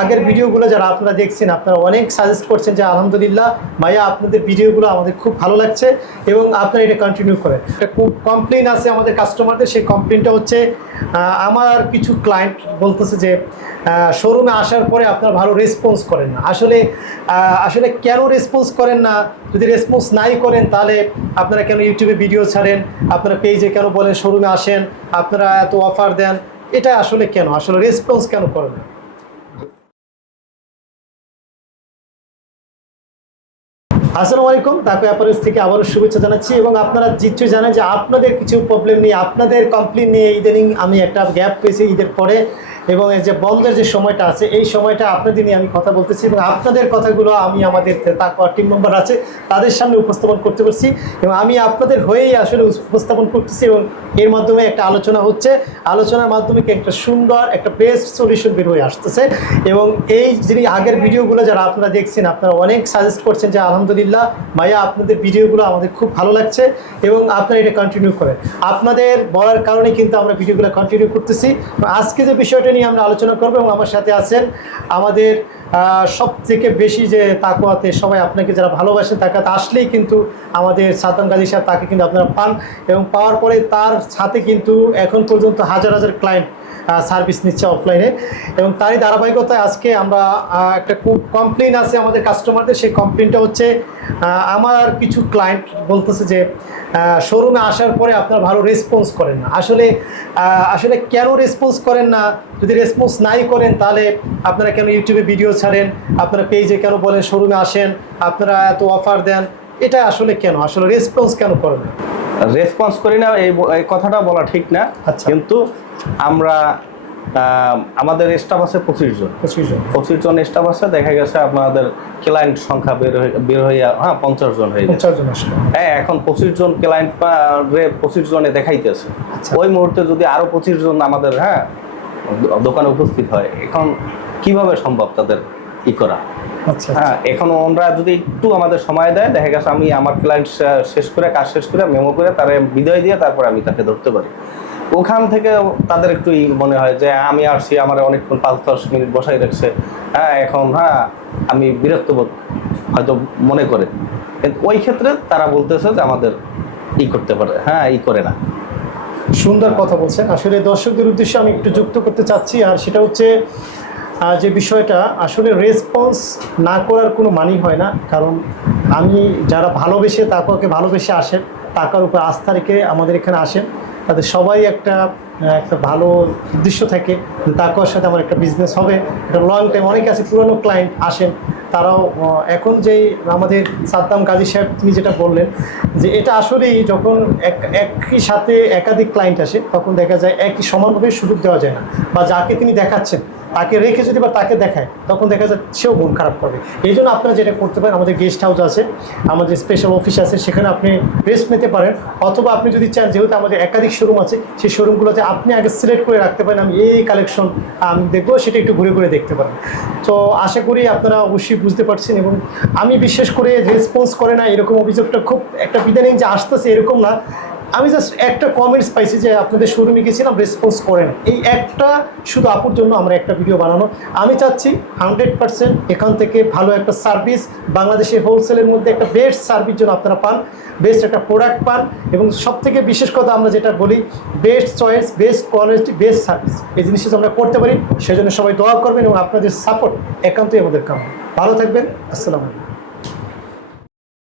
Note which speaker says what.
Speaker 1: আগের ভিডিওগুলো যারা আপনারা দেখছেন, আপনারা অনেক সাজেস্ট করছেন যে, আলহামদুলিল্লাহ, ভাইয়া আপনাদের ভিডিওগুলো আমাদের খুব ভালো লাগছে এবং আপনারা এটা কন্টিনিউ করেন। একটা খুব কমপ্লেন আছে আমাদের কাস্টমারদের সেই কমপ্লেনটা হচ্ছে আমার কিছু ক্লায়েন্ট বলতেছে যে শোরুমে আসার পরে আপনারা ভালো রেসপন্স করেন না। আসলে আসলে কেন রেসপন্স করেন না? যদি রেসপন্স নাই করেন, তাহলে আপনারা কেন ইউটিউবে ভিডিও ছাড়েন? আপনারা পেজে কেন বলেন শোরুমে আসেন? আপনারা এত অফার দেন? এটা আসলে কেন? আসলে রেসপন্স কেন করেন না? আসসালামু আলাইকুম তাকে অ্যাপারেন্স থেকে আবারও শুভেচ্ছা জানাচ্ছি এবং আপনারা জিচ্ছু জানেন যে আপনাদের কিছু প্রবলেম নিয়ে, আপনাদের কমপ্লেন নিয়ে ইদানিং আমি একটা গ্যাপ পেয়েছি ঈদের পরে। এবং এই যে বন্ধের যে সময়টা আছে, এই সময়টা আপনাদের নিয়ে আমি কথা বলতেছি এবং আপনাদের কথাগুলো আমি আমাদের তাকওয়া টিম মেম্বার আছে, তাদের সামনে উপস্থাপন করতে পারছি এবং আমি আপনাদের হয়েই আসলে উপস্থাপন করতেছি এবং এর মাধ্যমে একটা আলোচনা হচ্ছে। আলোচনার মাধ্যমে একটা সুন্দর একটা বেস্ট সলিউশন বের হয়ে আসতেছে এবং এই যিনি আগের ভিডিওগুলো যারা আপনারা দেখছেন, আপনারা অনেক সাজেস্ট করছেন যে আলহামদুলিল্লাহ ভাইয়া আপনাদের ভিডিওগুলো আমাদের খুব ভালো লাগছে এবং আপনারা এটা কন্টিনিউ করেন। আপনাদের বলার কারণে কিন্তু আমরা ভিডিওগুলো কন্টিনিউ করতেছি। আজকে যে বিষয়টা নিয়ে আমরা আলোচনা করব এবং আমার সাথে আছেন আমাদের সব থেকে বেশি যে তাকুয়াতে সবাই আপনাকে যারা ভালোবাসেন তাকাতে আসলেই কিন্তু আমাদের সাদ্দাম গাজী সাহেব তাকে কিন্তু আপনারা পান এবং পাওয়ার পরে তার সাথে কিন্তু এখন পর্যন্ত হাজার হাজার ক্লায়েন্ট সার্ভিস নিচ্ছে অফলাইনে এবং তারই ধারাবাহিকতায় আজকে আমরা একটা খুব কমপ্লেন আছে আমাদের কাস্টমারদের সেই কমপ্লেনটা হচ্ছে আমার কিছু ক্লায়েন্ট বলতেছে যে শোরুমে আসার পরে আপনারা ভালো রেসপন্স করেন না। আসলে আসলে কেন রেসপন্স করেন না? যদি রেসপন্স নাই করেন তাহলে আপনারা কেন ইউটিউবে ভিডিও ছাড়েন? আপনারা পেজে কেন বলেন শোরুমে আসেন? আপনারা এত অফার দেন? এটা আসলে কেন? আসলে রেসপন্স কেন করেন না?
Speaker 2: রেসপন্স করি না এই কথাটা বলা ঠিক না।
Speaker 1: আচ্ছা।
Speaker 2: কিন্তু আমরা আমাদের স্টাফ আছে পঁচিশ জন।
Speaker 1: পঁচিশ জন।
Speaker 2: পঁচিশ জন স্টাফ আছে দেখা গেছে আপনাদের ক্লায়েন্ট সংখ্যা বের হয়ে বের হইয়া হ্যাঁ পঞ্চাশ জন হয়ে গেছে। হ্যাঁ এখন পঁচিশ জন ক্লায়েন্ট রে পঁচিশ জনে দেখাইতেছে।
Speaker 1: আচ্ছা।
Speaker 2: ওই মুহূর্তে যদি আরও পঁচিশ জন আমাদের হ্যাঁ দোকানে উপস্থিত হয় এখন কীভাবে সম্ভব তাদের ই করা?
Speaker 1: আচ্ছা
Speaker 2: হ্যাঁ এখন ওনারা যদি একটু আমাদের সময় দেয় দেখা গেছে আমি আমার ক্লায়েন্ট শেষ করে কাজ শেষ করে মেমো করে তারে বিদায় দিয়ে তারপরে আমি তাকে ধরতে পারি। ওখান থেকে তাদের একটু মনে হয় যে, আমি আসছি, আমার অনেকক্ষণ পাঁচ দশ মিনিট বসাই রাখছে। হ্যাঁ এখন হ্যাঁ আমি বিরক্ত বোধ হয়তো মনে করে। কিন্তু ওই ক্ষেত্রে তারা বলতেছে যে, আমাদের ই করতে পারে। হ্যাঁ ই করে না।
Speaker 1: সুন্দর কথা বলছেন। আসলে দর্শকদের উদ্দেশ্যে আমি একটু যুক্ত করতে চাচ্ছি, আর সেটা হচ্ছে যে বিষয়টা, আসলে রেসপন্স না করার কোনো মানি হয় না। কারণ আমি যারা ভালোবেসে, তাকে ভালোবেসে আসেন টাকার উপর আস্থা রেখে আমাদের এখানে আসেন। তাদের সবাই একটা একটা ভালো উদ্দেশ্য থাকে তাকুয়ার সাথে আমার একটা বিজনেস হবে। একটা লং টাইম অনেকে আছে পুরনো ক্লায়েন্ট আসেন, তারাও এখন যেই আমাদের সাদ্দাম কাজী সাহেব তিনি যেটা বললেন যে এটা আসলেই যখন এক, একই সাথে একাধিক ক্লায়েন্ট আসে, তখন দেখা যায় একই সমানভাবে সুযোগ দেওয়া যায় না। বা যাকে তিনি দেখাচ্ছেন তাকে রেখে যদি বা তাকে দেখায়, তখন দেখা যায় সেও মন খারাপ করবে। এই জন্য আপনারা যেটা করতে পারেন, আমাদের গেস্ট হাউস আছে, আমাদের স্পেশাল অফিস আছে, সেখানে আপনি রেস্ট নিতে পারেন। অথবা আপনি যদি চান, যেহেতু আমাদের একাধিক শোরুম আছে, সেই শোরুমগুলোতে আপনি আগে সিলেক্ট করে রাখতে পারেন। আমি এই কালেকশন আমি দেখব, সেটা একটু ঘুরে ঘুরে দেখতে পারেন। তো আশা করি আপনারা অবশ্যই বুঝতে পারছেন এবং আমি বিশেষ করে রেসপন্স করে না, এরকম অভিযোগটা খুব একটা বিদানিং যে আসতেছে এরকম না। আমি জাস্ট একটা কমেন্টস পাইছি যে আপনাদের শোরুমে গেছিলাম রেসপন্স করেন। এই একটা শুধু আপুর জন্য আমরা একটা ভিডিও বানানো। আমি চাচ্ছি হান্ড্রেড পার্সেন্ট এখান থেকে ভালো একটা সার্ভিস বাংলাদেশের হোলসেলের মধ্যে একটা বেস্ট সার্ভিস যেন আপনারা পান বেস্ট একটা প্রোডাক্ট পান এবং সব থেকে বিশেষ কথা আমরা যেটা বলি best choice best quality best service এই জিনিসটা আমরা করতে পারি, সেজন্য সবাই দোয়া করবেন এবং আপনাদের সাপোর্ট একান্তই আমাদের কাম ভালো থাকবেন, আসসালামু আলাইকুম।